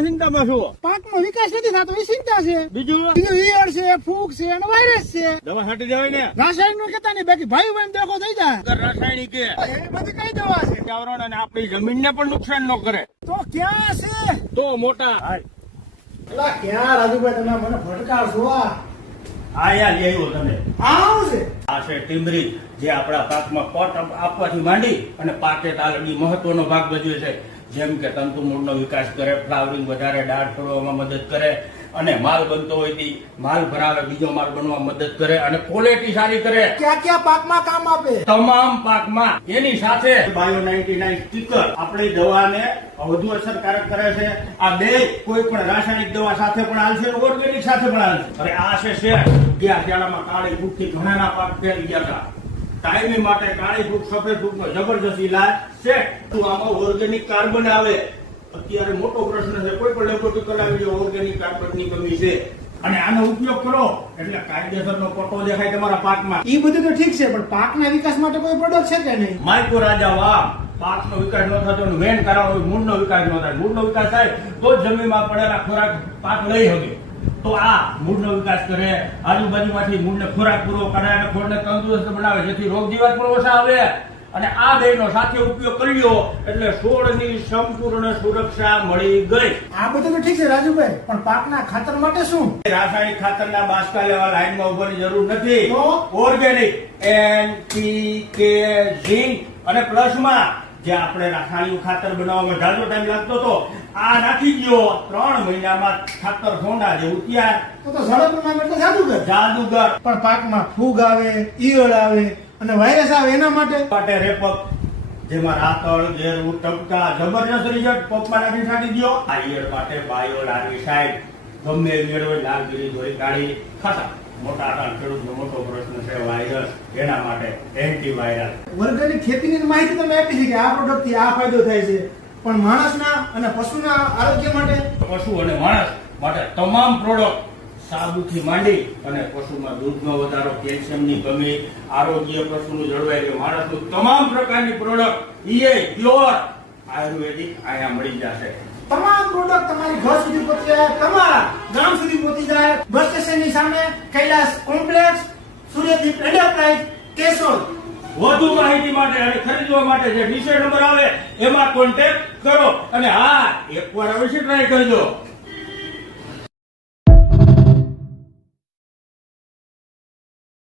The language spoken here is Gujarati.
શેના ચિંતામાં છો? પાકમાં વિકાસ નથી થતો એ ચિંતા છે. બીજું ઈયળ છે, ફૂગ છે અને વાયરસ છે. દવા છાંટી દેવાય ને? રાસાયણિક નું કેતા નહીં, બાકી ભાઈ બહેન દેખો થઈ જાય. રાસાયણિક કે એ બધી કઈ દવા છે? પર્યાવરણ અને આપણી જમીનને પણ નુકસાન ન કરે તો ક્યાં છે? તો મોટા એલા ક્યાં રાજુભાઈ તમે મને ભટકાવશો? આ યાર લઈ આવ્યો તમે. આવું છે આ છે ટીમરી, જે આપણા પાકમાં પટ આપવાથી માંડી અને પાકે તાલ લગી મહત્વનો ભાગ ભજવે છે. જેમ કે તંતુ મૂળનો વિકાસ કરે, ફ્લાવરિંગ વધારે, દાળ છોડવામાં મદદ કરે અને માલ બનતો હોય તે માલ ભરાવે, બીજો માલ બનવા મદદ કરે અને ક્વોલિટી સારી કરે. ક્યાં ક્યાં પાકમાં કામ આપે? તમામ પાકમાં. એની સાથે બાયો 99 સ્ટીકર આપણી દવાને વધુ અસરકારક કરે છે. આ બે કોઈ પણ રાસાયણિક દવા સાથે પણ હાલશે, ઓર્ગેનિક સાથે પણ હાલશે. અરે આ છે ગયા શાળામાં કાળી ફૂગથી ઘણાના પાક ફેરી ગયા હતા. ટાઈમિંગ માટે કાળી ફૂગ, સફેદ ફૂગનો જબરજસ્ત ઇલાજ છે. આમાં ઓર્ગેનિક કાર્બન આવે. અત્યારે મોટો પ્રશ્ન છે, કોઈ પણ લેબોરેટરી કરાવી લો, ઓર્ગેનિક કાર્બનની કમી છે. અને આનો ઉપયોગ કરો એટલે કાયદેસરનો પટ્ટો દેખાય તમારા પાકમાં. એ બધું તો ઠીક છે, પણ પાકના વિકાસ માટે કોઈ પ્રોડક્ટ છે કે નહીં? માઇક્રો રાજા વાહ, પાકનો વિકાસ ન થતો, મેન કારણ હોય મૂળનો વિકાસ ન થાય. મૂળનો વિકાસ થાય તો જ જમીનમાં પડેલા ખોરાક પાક લઈ શકે. તો આ મૂળનો વિકાસ કરે, આજુબાજુમાંથી મૂળને ખોરાક પૂરો કરે અને છોડને તંદુરસ્ત બનાવે, જેથી રોગ જીવાત પણ ઓછા આવે. અને આ બેનો સાથે ઉપયોગ કર્યો એટલે છોડની સંપૂર્ણ સુરક્ષા મળી ગઈ. આ બધું તો ઠીક છે રાજુભાઈ, પણ પાકના ખાતર માટે શું? રાસાયણિક ખાતરના બાસકા લેવા લાઈનમાં ઉભવાની જરૂર નથી. તો ઓર્ગેનિક NPK, ઝીંક અને પ્લસમાં જે આપણે રાસાયણિક ખાતર બનાવવામાં જાજો ટાઈમ લાગતો હતો, આ નાખી ગયો 3 મહિનામાં ખાતર સોના જેવું તૈયાર. તો ઝડપના માટે જાદુગર. જાદુગર. પણ પાકમાં ફૂગ આવે, ઈયળ આવે અને વાયરસ આવે એના માટે રેપક, જેમાં રાતળ, ઘેરું, ટપકા, જબરજસ્ત રિઝલ્ટ પંપમાં નાખી છાંટી દો. આ ઈયળ માટે બાયો લાર્વિસાઇડ, ગમે ઈયળ હોય લાલગીરી ધોઈ કાઢી ખાતા. મોટા ખેડૂતનો મોટો પ્રશ્ન છે વાયરસ, એના માટે એન્ટીવાયરલ. ઓર્ગેનિક ખેતીની માહિતી તમે આપી છે કે આ પ્રોડક્ટ થી આ ફાયદો થાય છે, પણ માણસના અને પશુના આરોગ્ય માટે? પશુ અને માણસ માટે તમામ પ્રોડક્ટ, સાબુથી માંડી અને પશુમાં દૂધનો વધારો, કેલ્શિયમની કમી, આરોગ્ય પશુનું જળવાય રહે, માણસનું તમામ પ્રકારની પ્રોડક્ટ એ પ્યોર આયુર્વેદિક અહીંયા મળી જશે. તમામ પ્રોડક્ટ તમારી ઘર સુધી પહોંચી જાય, તમારા ગામ સુધી પહોંચી જાય. બસ સ્ટેશનની સામે કૈલાસ કોમ્પ્લેક્સ, સૂર્યદીપ એન્ટરપ્રાઇઝ, કેશોદ. વધુ માહિતી માટે અને ખરીદવા માટે જે નીચે નંબર આવે એમાં કોન્ટેક્ટ કરો અને હા, એકવાર અવશ્ય ટ્રાય કરજો.